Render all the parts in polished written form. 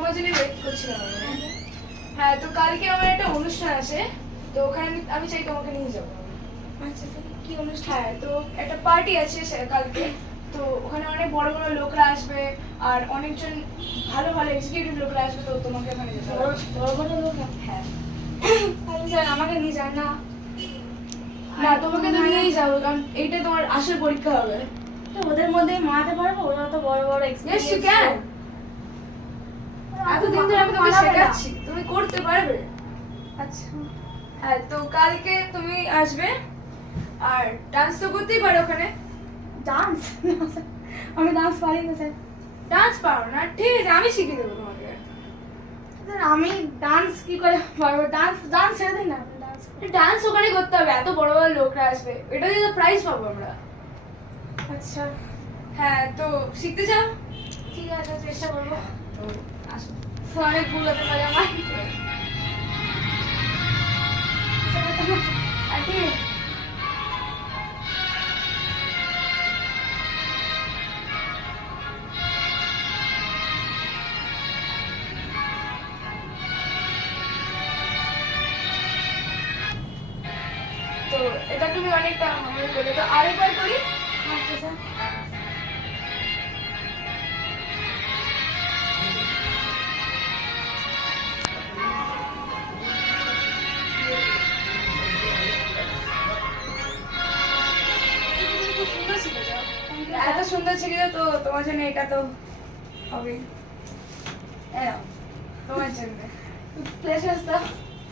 তোমার জন্য ওয়েট করছিলাম আমি। হ্যাঁ, তো কালকে আমার একটা অনুষ্ঠান আছে, তো ওখানে আমি চাই তোমাকে নিয়ে যাবো। আচ্ছা স্যার, কি অনুষ্ঠান? হ্যাঁ, তো একটা পার্টি আছে কালকে, তো ওখানে অনেক বড় বড় লোকরা আসবে আর অনেকজন ভালো ভালো এক্সিকিউটিভ লোকরা আসবে, তো তোমাকে ওখানে যেতে হবে। বড় বড় লোক? হ্যাঁ। তাহলে স্যার আমাকে নিয়ে যান না। না, তোমাকে তো নিয়েই যাবো, কারণ এইটা তোমার আসল পরীক্ষা হবে। তো ওদের মধ্যে মানাতে পারবো? ওরা তো বড় বড় Yes, you এক্সপেরিয়েন্স। can. এতদিন ধরে আমি তোমাকে শেখাচ্ছি, তুমি করতে পারবে। আচ্ছা। হ্যাঁ, তো কালকে তুমি আসবে আর ডান্স তো করতেই পারো ওখানে। ডান্স? আমি ডান্স পারি না স্যার। ডান্স পারো না? ঠিক আছে, আমি শিখিয়ে দেবো তোমাকে। স্যার আমি ডান্স কি করে পারবো? ডান্স ডান্স ছেড়ে দিন না, ডান্স। ডান্স ওখানে করতে হবে, এত বড় বড় লোকরা আসবে, এটা দিয়ে তো প্রাইজ পাবো আমরা। আচ্ছা হ্যাঁ, তো শিখতে চাও? ঠিক আছে, চেষ্টা করবো। তো আসো। স্যার অনেক ভুল হতে পারে আমার। আর ঠিক আছে। তো এটা তুমি অনেকটা আমার বলে, তো আরেকবার করি। আচ্ছা স্যার। খুব সুন্দর শিখেছো। এত সুন্দর শিখেছো, তো তোমার জন্য এটা তো হবে। তোমার জন্য প্লেজার স্যার।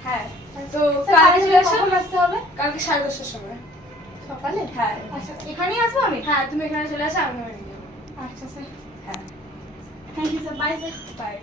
হ্যাঁ, তো স্যার কালকে চলে আসো। কখন আসতে হবে? কালকে 10:30টার সময়। সকালে? হ্যাঁ। আচ্ছা, এখানেই আসবো আমি? হ্যাঁ, তুমি এখানে চলে আসো, আমি তোমায় নিয়ে যাবো। আচ্ছা স্যার, হ্যাঁ, thank you sir, bye sir. By.